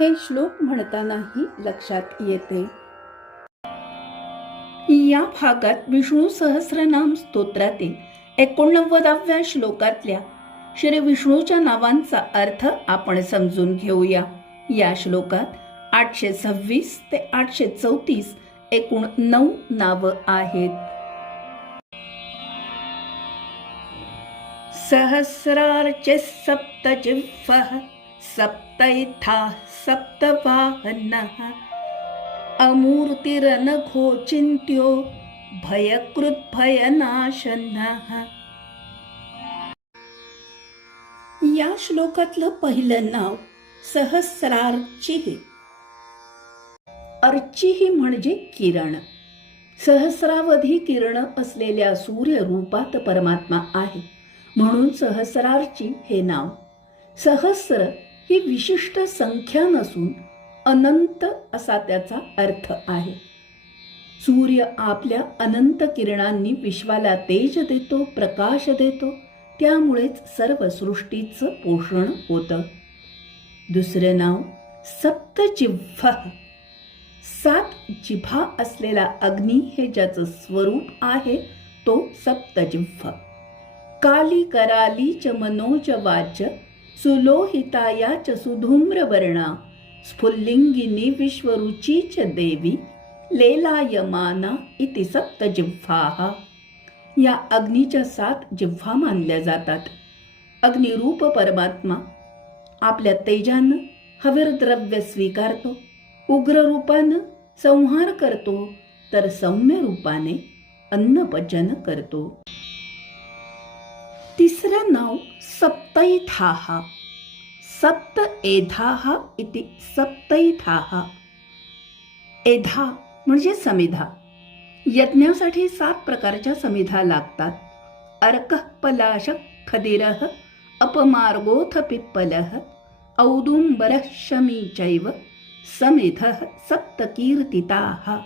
हे श्लोक म्हणतानाही लक्षात येते. या भागात विष्णू सहस्रनाम स्तोत्रातील एकोणनव्वदाव्या श्लोकातल्या श्री विष्णूच्या नावांचा अर्थ आपण समजून घेऊया. या श्लोकात आठशे सव्वीस ते आठशे चौतीस एकूण नऊ नावं आहेत. सहस्रार्चे सप्तजिह्वः सप्तैथा सप्तवाहनः। अमूर्तिरनघोचिन्त्यो भयकृद्भयनाशनः। या श्लोकातलं पहिलं नाव सहस्रार्चिही अर्चिही म्हणजे किरण। सहस्रावधी किरण असलेल्या सूर्य रूपात परमात्मा आहे. म्हणून सहस्रार्ची हे नाव. सहस्र ही विशिष्ट संख्या नसून अनंत असा त्याचा अर्थ आहे. सूर्य आपल्या अनंत किरणांनी विश्वाला तेज देतो प्रकाश देतो त्यामुळेच सर्व सृष्टीचं पोषण होतं. दुसरं नाव सप्तजिव्ह सात जिभा असलेला अग्नी हे ज्याचं स्वरूप आहे तो सप्तजिव्ह काली कराली च मनोज वाच सुलोहिताया च सुधूम्रवर्णा स्फुल्लिंगिनी विश्वरुची च देवी लेलायमाना इति सप्त जिह्वाः या अग्नीच्या सात जिव्हा मानल्या जातात. अग्निरूप परमात्मा आपल्या तेजानं हवीर द्रव्य स्वीकारतो उग्र रूपानं संहार करतो तर सौम्य रूपाने अन्नपचन करतो. तिसरं नाव सप्तैथाः. सप्त एधाः इति सप्तैथाः. एधा म्हणजे समिधा. यज्ञासाठी सात प्रकारच्या समिधा लागतात. अर्कः पलाश खदिरः अपमार्गोथ पिप्पलः औदुंबरः शमी चैव समिधः सप्तकीर्तिताः.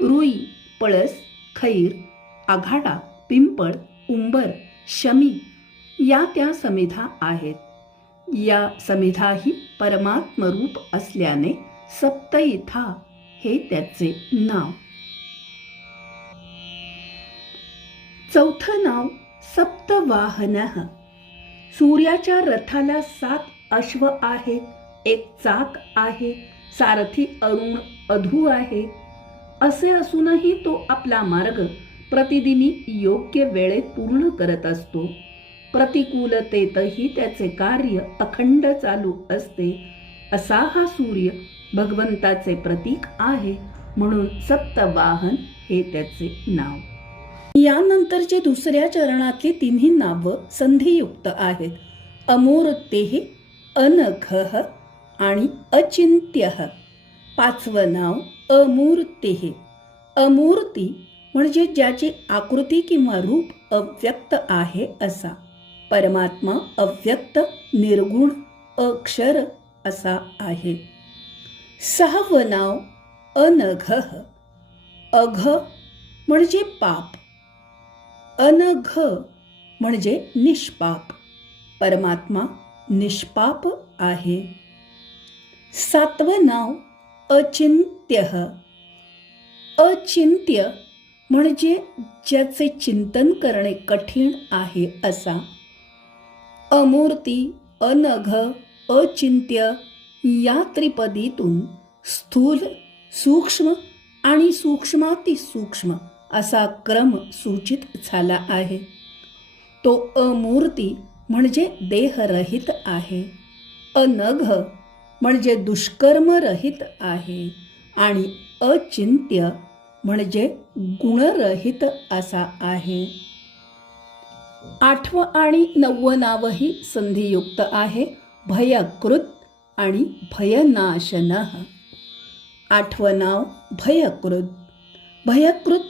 रुई पळस खैर आघाडा पिंपळ उंबर शमी. या त्या समिधा आहेत. या समिधाही परमात्मरूप असल्याने सप्तइथा हे त्याचे नाव. चौथं नाव सप्तवाहन. सूर्याच्या रथाला सात अश्व आहेत एक चाक आहे सारथी अरुण अधू आहे. असे असूनही तो आपला मार्ग प्रतिदिनी योग्य वेळेत पूर्ण करत असतो. प्रतिकूलतेतही त्याचे कार्य अखंड चालू असते. असा हा सूर्य भगवंताचे प्रतीक आहे म्हणून सप्तवाहन हे त्याचे नाव. यानंतरची दुसऱ्या चरणातली तिन्ही नावं संधियुक्त आहेत. अमूर्तेह अनघः आणि अचिंत्यः. पाचवं नाव अमूर्तेः. अमूर्ती म्हणजे ज्याची आकृती किंवा रूप अव्यक्त आहे असा. परमात्मा अव्यक्त निर्गुण अक्षर असा आहे. सहाव नाव अनघ अघ म्हणजे पाप. अनघ म्हणजे निष्पाप. परमात्मा निष्पाप आहे. सातवं नाव अचिंत्य. अचिंत्य म्हणजे ज्याचे चिंतन करणे कठीण आहे असा. अमूर्ती अनघ अचिंत्य या त्रिपदीतून स्थूल सूक्ष्म आणि सूक्ष्मातिसूक्ष्म असा क्रम सूचित झाला आहे. तो अमूर्ती म्हणजे देहरहित आहे. अनघ म्हणजे दुष्कर्मरहित आहे. आणि अचिंत्य म्हणजे गुणरहित असा आहे. आठवं आणि नववं नावही संधियुक्त आहे. भयकृत आणि भयनाशन. आठवं नाव भयकृत. भयकृत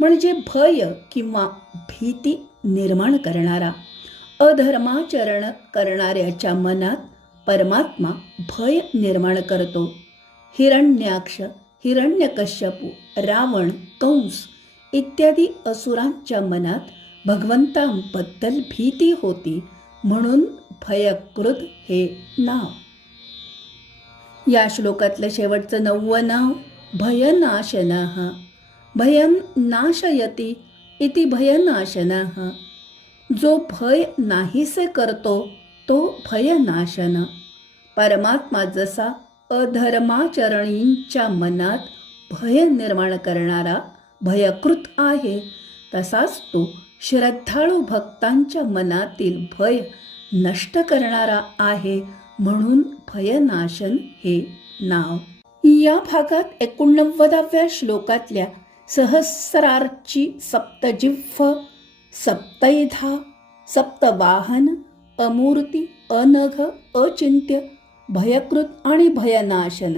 म्हणजे भय किंवा भीती निर्माण करणारा अधर्माचरण करणाऱ्याच्या मनात परमात्मा भय निर्माण करतो. हिरण्याक्ष हिरण्यकश्यपू रावण कंस इत्यादी असुरांच्या मनात भगवंतांबद्दल भीती होती म्हणून भयकृत हे नाव. या श्लोकातलं शेवटचं नववं नाव भयनाशनः. भयं नाशयति इति भयनाशनाः. जो भय नाहीसे करतो तो भयनाशन. परमात्मा जसा अधर्माचरणींच्या मनात भय निर्माण करणारा भयकृत आहे. तसाच तो श्रद्धाळू भक्तांच्या मनातील भय नष्ट करणारा आहे म्हणून भयनाशन हे नाव. या भागात एकोणनव्वदाव्या श्लोकातल्या सहस्रार्ची सप्तजिह्व सप्तैधा सप्तवाहन अमूर्ती अनघ अचिंत्य भयकृत आणि भयनाशन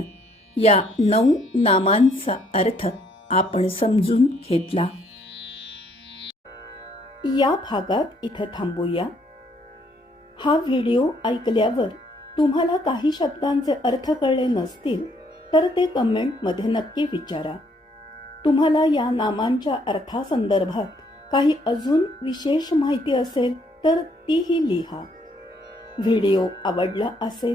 या नऊ नामांचा अर्थ आपण समजून घेतला. या भागात इथं थांबूया. हा व्हिडिओ ऐकल्यावर तुम्हाला काही शब्दांचे अर्थ कळले नसतील तर ते कमेंटमध्ये नक्की विचारा. तुम्हाला या नामांच्या अर्थासंदर्भात काही अजून विशेष माहिती असेल तर तीही लिहा. व्हिडिओ आवडला असेल